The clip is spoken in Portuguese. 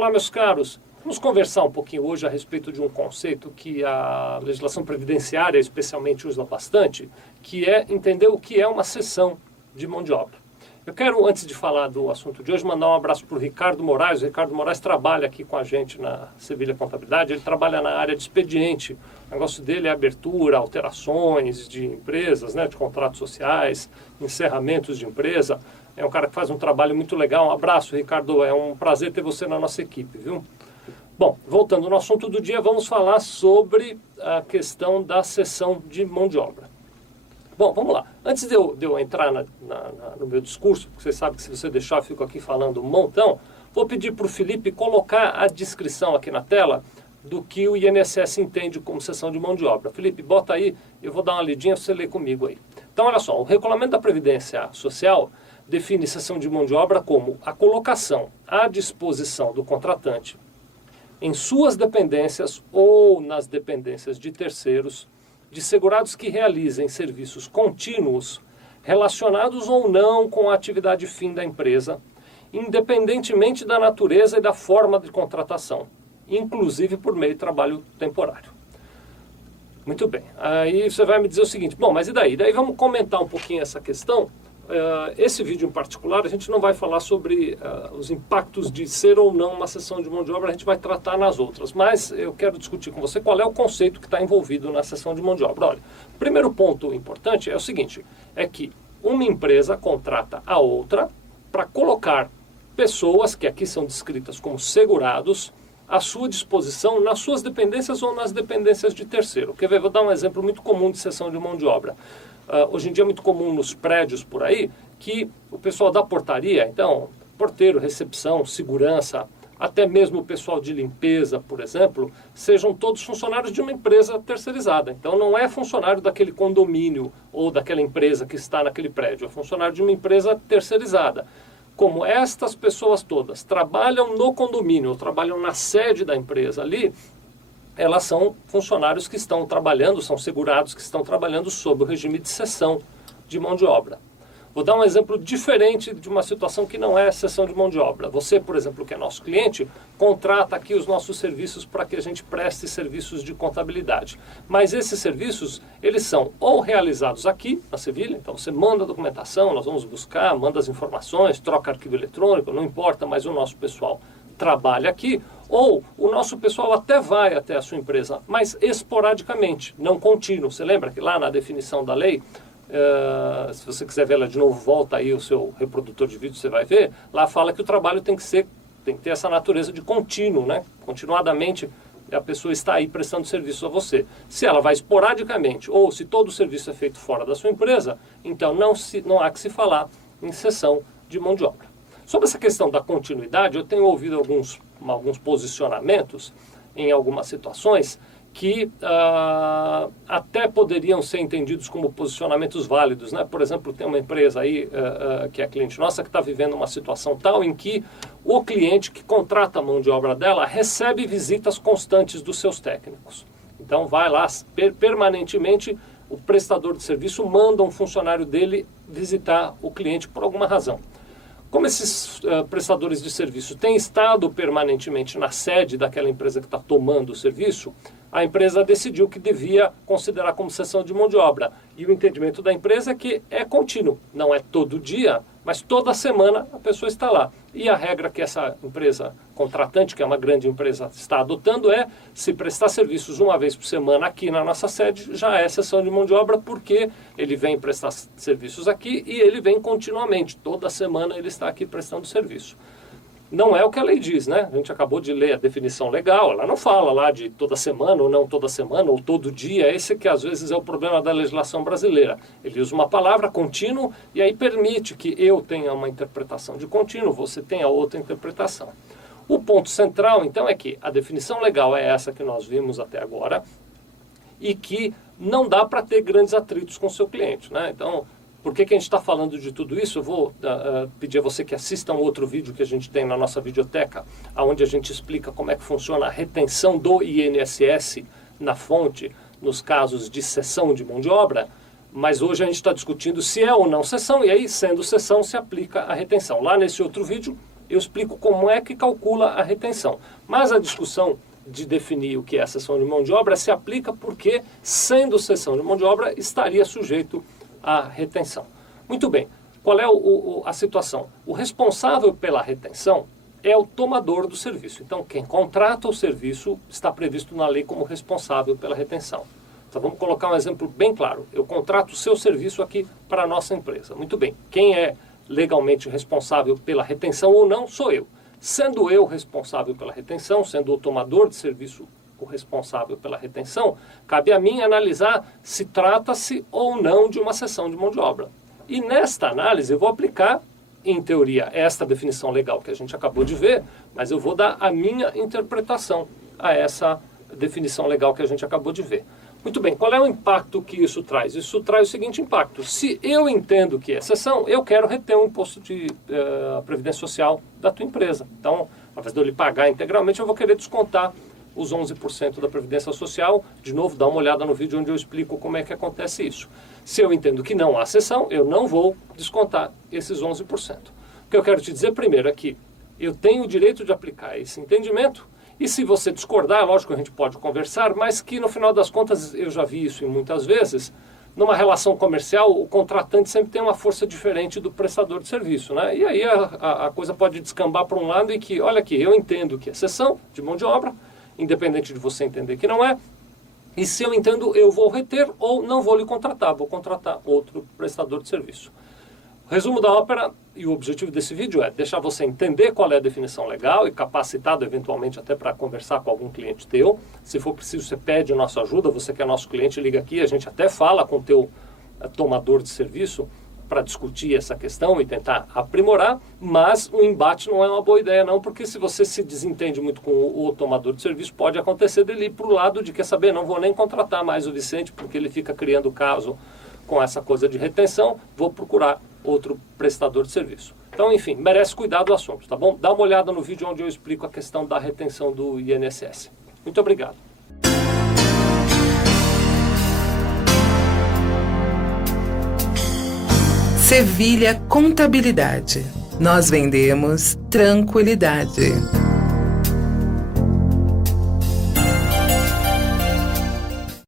Olá, meus caros. Vamos conversar um pouquinho hoje a respeito de um conceito que a legislação previdenciária especialmente usa bastante, que é entender o que é uma cessão de mão de obra. Eu quero, antes de falar do assunto de hoje, mandar um abraço para o Ricardo Moraes. O Ricardo Moraes trabalha aqui com a gente na Sevilha Contabilidade, ele trabalha na área de expediente. O negócio dele é abertura, alterações de empresas, né, de contratos sociais, encerramentos de empresa. É um cara que faz um trabalho muito legal. Um abraço, Ricardo. É um prazer ter você na nossa equipe, viu? Bom, voltando no assunto do dia, vamos falar sobre a questão da cessão de mão de obra. Bom, vamos lá. Antes de eu entrar no meu discurso, porque você sabe que se você deixar eu fico aqui falando um montão, vou pedir para o Felipe colocar a descrição aqui na tela do que o INSS entende como cessão de mão de obra. Felipe, bota aí, eu vou dar uma lidinha, você lê comigo aí. Então, olha só, o Regulamento da Previdência Social define cessão de mão de obra como a colocação à disposição do contratante em suas dependências ou nas dependências de terceiros, de segurados que realizem serviços contínuos relacionados ou não com a atividade fim da empresa, independentemente da natureza e da forma de contratação, inclusive por meio de trabalho temporário. Muito bem. Aí você vai me dizer o seguinte, bom, mas e daí? Daí vamos comentar um pouquinho essa questão. Esse vídeo em particular, a gente não vai falar sobre os impactos de ser ou não uma cessão de mão de obra, a gente vai tratar nas outras. Mas eu quero discutir com você qual é o conceito que está envolvido na cessão de mão de obra. Olha, o primeiro ponto importante é o seguinte, é que uma empresa contrata a outra para colocar pessoas, que aqui são descritas como segurados, à sua disposição nas suas dependências ou nas dependências de terceiro. Quer ver? Vou dar um exemplo muito comum de cessão de mão de obra. Hoje em dia é muito comum nos prédios por aí que o pessoal da portaria, então, porteiro, recepção, segurança, até mesmo o pessoal de limpeza, por exemplo, sejam todos funcionários de uma empresa terceirizada. Então não é funcionário daquele condomínio ou daquela empresa que está naquele prédio, é funcionário de uma empresa terceirizada. Como estas pessoas todas trabalham no condomínio, ou trabalham na sede da empresa ali, elas são funcionários que estão trabalhando, são segurados que estão trabalhando sob o regime de cessão de mão de obra. Vou dar um exemplo diferente de uma situação que não é cessão de mão de obra. Você, por exemplo, que é nosso cliente, contrata aqui os nossos serviços para que a gente preste serviços de contabilidade. Mas esses serviços, eles são ou realizados aqui na Sevilha, então você manda a documentação, nós vamos buscar, manda as informações, troca arquivo eletrônico, não importa, mas o nosso pessoal trabalha aqui, ou o nosso pessoal até vai até a sua empresa, mas esporadicamente, não contínuo. Você lembra que lá na definição da lei, se você quiser ver ela de novo, volta aí o seu reprodutor de vídeo, você vai ver, lá fala que o trabalho tem que ter essa natureza de contínuo, né? Continuadamente a pessoa está aí prestando serviço a você. Se ela vai esporadicamente, ou se todo o serviço é feito fora da sua empresa, então não há que se falar em cessão de mão de obra. Sobre essa questão da continuidade, eu tenho ouvido alguns posicionamentos em algumas situações que até poderiam ser entendidos como posicionamentos válidos, né? Por exemplo, tem uma empresa aí que é cliente nossa que está vivendo uma situação tal em que o cliente que contrata a mão de obra dela recebe visitas constantes dos seus técnicos. Então vai lá permanentemente, o prestador de serviço manda um funcionário dele visitar o cliente por alguma razão. Como esses prestadores de serviço têm estado permanentemente na sede daquela empresa que está tomando o serviço, a empresa decidiu que devia considerar como cessão de mão de obra. E o entendimento da empresa é que é contínuo, não é todo dia, mas toda semana a pessoa está lá. E a regra que essa empresa contratante, que é uma grande empresa, está adotando é, se prestar serviços uma vez por semana aqui na nossa sede, já é cessão de mão de obra, porque ele vem prestar serviços aqui e ele vem continuamente. Toda semana ele está aqui prestando serviço. Não é o que a lei diz, né? A gente acabou de ler a definição legal, ela não fala lá de toda semana ou não toda semana ou todo dia, esse que às vezes é o problema da legislação brasileira. Ele usa uma palavra, contínuo, e aí permite que eu tenha uma interpretação de contínuo, você tenha outra interpretação. O ponto central, então, é que a definição legal é essa que nós vimos até agora e que não dá para ter grandes atritos com o seu cliente, né? Então, por que a gente está falando de tudo isso? Eu vou pedir a você que assista um outro vídeo que a gente tem na nossa videoteca, onde a gente explica como é que funciona a retenção do INSS na fonte, nos casos de cessão de mão de obra, mas hoje a gente está discutindo se é ou não cessão, e aí, sendo cessão, se aplica a retenção. Lá nesse outro vídeo, eu explico como é que calcula a retenção. Mas a discussão de definir o que é a cessão de mão de obra se aplica porque, sendo cessão de mão de obra, estaria sujeito à retenção. Muito bem, qual é a situação? O responsável pela retenção é o tomador do serviço. Então, quem contrata o serviço está previsto na lei como responsável pela retenção. Então, vamos colocar um exemplo bem claro. Eu contrato o seu serviço aqui para a nossa empresa. Muito bem, quem é legalmente responsável pela retenção ou não sou eu. Sendo eu responsável pela retenção, sendo o tomador de serviço o responsável pela retenção, cabe a mim analisar se trata-se ou não de uma cessão de mão de obra. E nesta análise eu vou aplicar, em teoria, esta definição legal que a gente acabou de ver, mas eu vou dar a minha interpretação a essa definição legal que a gente acabou de ver. Muito bem, qual é o impacto que isso traz? Isso traz o seguinte impacto. Se eu entendo que é cessão, eu quero reter o imposto de previdência social da tua empresa. Então, ao invés de eu lhe pagar integralmente, eu vou querer descontar os 11% da previdência social. De novo, dá uma olhada no vídeo onde eu explico como é que acontece isso. Se eu entendo que não há cessão, eu não vou descontar esses 11%. O que eu quero te dizer primeiro é que eu tenho o direito de aplicar esse entendimento. E se você discordar, lógico, a gente pode conversar, mas que no final das contas, eu já vi isso muitas vezes, numa relação comercial, o contratante sempre tem uma força diferente do prestador de serviço, né? E aí a coisa pode descambar para um lado e que, olha aqui, eu entendo que é cessão de mão de obra, independente de você entender que não é, e se eu entendo, eu vou reter ou não vou lhe contratar, vou contratar outro prestador de serviço. Resumo da ópera, e o objetivo desse vídeo é deixar você entender qual é a definição legal e capacitado eventualmente até para conversar com algum cliente teu. Se for preciso, você pede nossa ajuda, você que é nosso cliente, liga aqui, a gente até fala com o teu tomador de serviço para discutir essa questão e tentar aprimorar, mas o embate não é uma boa ideia não, porque se você se desentende muito com o tomador de serviço, pode acontecer dele ir para o lado de, quer saber, não vou nem contratar mais o Vicente, porque ele fica criando caso com essa coisa de retenção, vou procurar outro prestador de serviço. Então, enfim, merece cuidar do assunto, tá bom? Dá uma olhada no vídeo onde eu explico a questão da retenção do INSS. Muito obrigado. Sevilha Contabilidade. Nós vendemos tranquilidade.